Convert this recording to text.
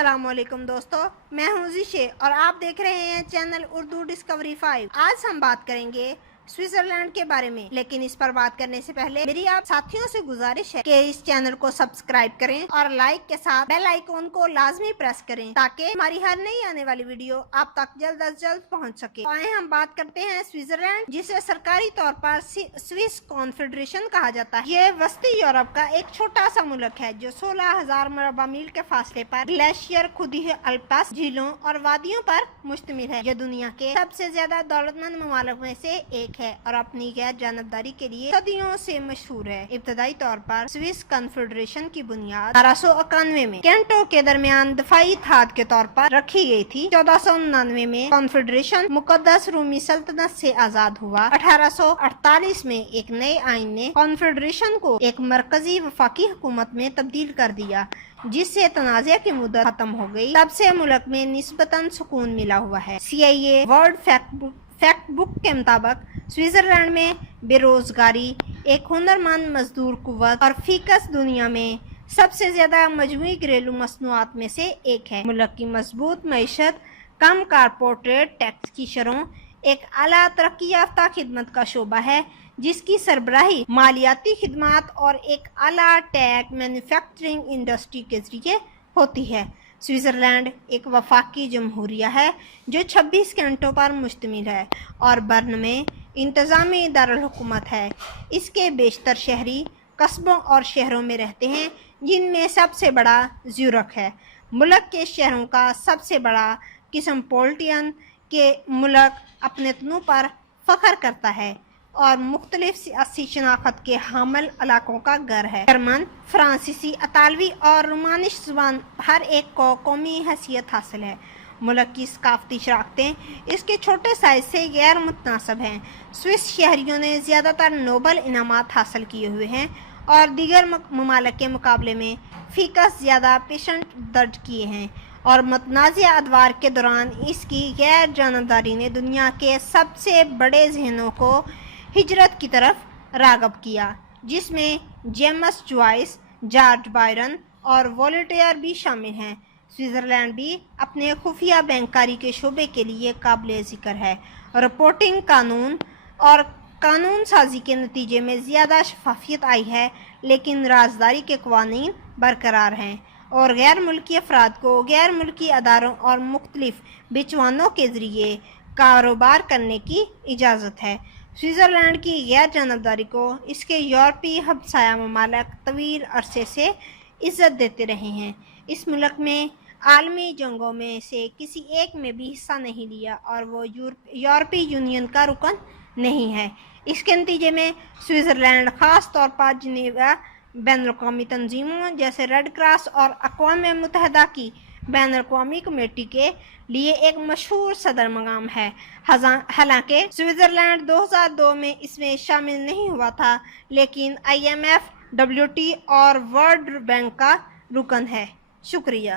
السلام علیکم دوستو، میں ہوں زیشے اور آپ دیکھ رہے ہیں چینل اردو ڈسکوری 5۔ آج ہم بات کریں گے سوئٹزرلینڈ کے بارے میں، لیکن اس پر بات کرنے سے پہلے میری آپ ساتھیوں سے گزارش ہے کہ اس چینل کو سبسکرائب کریں اور لائک کے ساتھ بیل آئیکن کو لازمی پریس کریں تاکہ ہماری ہر نئی آنے والی ویڈیو آپ تک جلد از جلد پہنچ سکے۔ آئے ہم بات کرتے ہیں سوئٹزرلینڈ، جسے سرکاری طور پر سوئس کانفیڈریشن کہا جاتا ہے۔ یہ وسطی یورپ کا ایک چھوٹا سا ملک ہے جو 16,000 مربع میل کے فاصلے پر گلیشیئر، خودی الپس، جھیلوں اور وادیوں پر مشتمل ہے۔ یہ دنیا کے سب سے زیادہ دولت مند ممالک میں سے ایک ہے اور اپنی غیر جانبداری کے لیے صدیوں سے مشہور ہے۔ ابتدائی طور پر سوئس کنفیڈریشن کی بنیاد 1891 میں کینٹو کے درمیان دفاعی اتحاد کے طور پر رکھی گئی تھی۔ 1499 میں کنفیڈریشن مقدس رومی سلطنت سے آزاد ہوا۔ 1848 میں ایک نئے آئین نے کنفیڈریشن کو ایک مرکزی وفاقی حکومت میں تبدیل کر دیا، جس سے تنازع کی مدت ختم ہو گئی۔ تب سے ملک میں نسبتاً سکون ملا ہوا ہے۔ CIA ورلڈ فیکٹ بک کے مطابق سوئٹزرلینڈ میں بے روزگاری ایک ہنرمند مزدور قوت اور فی کس دنیا میں سب سے زیادہ مجموعی گھریلو مصنوعات میں سے ایک ہے۔ ملک کی مضبوط معیشت، کم کارپوریٹ ٹیکس کی شرح، ایک اعلیٰ ترقی یافتہ خدمت کا شعبہ ہے جس کی سربراہی مالیاتی خدمات اور ایک اعلیٰ ٹیک مینوفیکچرنگ انڈسٹری کے ذریعے ہوتی ہے۔ سوئٹزرلینڈ ایک وفاقی جمہوریہ ہے جو 26 کینٹوں پر مشتمل ہے اور برن میں انتظامی دارالحکومت ہے۔ اس کے بیشتر شہری قصبوں اور شہروں میں رہتے ہیں، جن میں سب سے بڑا زیورخ ہے۔ ملک کے شہروں کا سب سے بڑا کاسموپولیٹن کے ملک اپنے تنوع پر فخر کرتا ہے اور مختلف سیاسی شناخت کے حامل علاقوں کا گھر ہے۔ جرمن، فرانسیسی، اطالوی اور رومانش زبان ہر ایک کو قومی حیثیت حاصل ہے۔ ملک کی ثقافتی شراکتیں اس کے چھوٹے سائز سے غیر متناسب ہیں۔ سوئس شہریوں نے زیادہ تر نوبل انعامات حاصل کیے ہوئے ہیں اور دیگر ممالک کے مقابلے میں فی کس زیادہ پیٹنٹ درج کیے ہیں، اور متنازع ادوار کے دوران اس کی غیر جانبداری نے دنیا کے سب سے بڑے ذہنوں کو ہجرت کی طرف راغب کیا، جس میں جیمس جوائس، جارج بائرن اور وولٹیئر بھی شامل ہیں۔ سوئٹزرلینڈ بھی اپنے خفیہ بینکاری کے شعبے کے لیے قابل ذکر ہے۔ رپورٹنگ قانون اور قانون سازی کے نتیجے میں زیادہ شفافیت آئی ہے، لیکن رازداری کے قوانین برقرار ہیں اور غیر ملکی افراد کو غیر ملکی اداروں اور مختلف بچوانوں کے ذریعے کاروبار کرنے کی اجازت ہے۔ سوئٹزرلینڈ کی غیر جانبداری کو اس کے یورپی ہمسایہ ممالک طویل عرصے سے عزت دیتے رہے ہیں۔ اس ملک میں عالمی جنگوں میں سے کسی ایک میں بھی حصہ نہیں لیا اور وہ یورپی یونین کا رکن نہیں ہے۔ اس کے نتیجے میں سوئٹزرلینڈ خاص طور پر جنیوا بین الاقوامی تنظیموں جیسے ریڈ کراس اور اقوام متحدہ کی بین الاقوامی کمیٹی کے لیے ایک مشہور صدر مقام ہے۔ حالانکہ سوئٹزرلینڈ 2002 میں اس میں شامل نہیں ہوا تھا، لیکن IMF، WTO اور ورلڈ بینک کا رکن ہے۔ شکریہ۔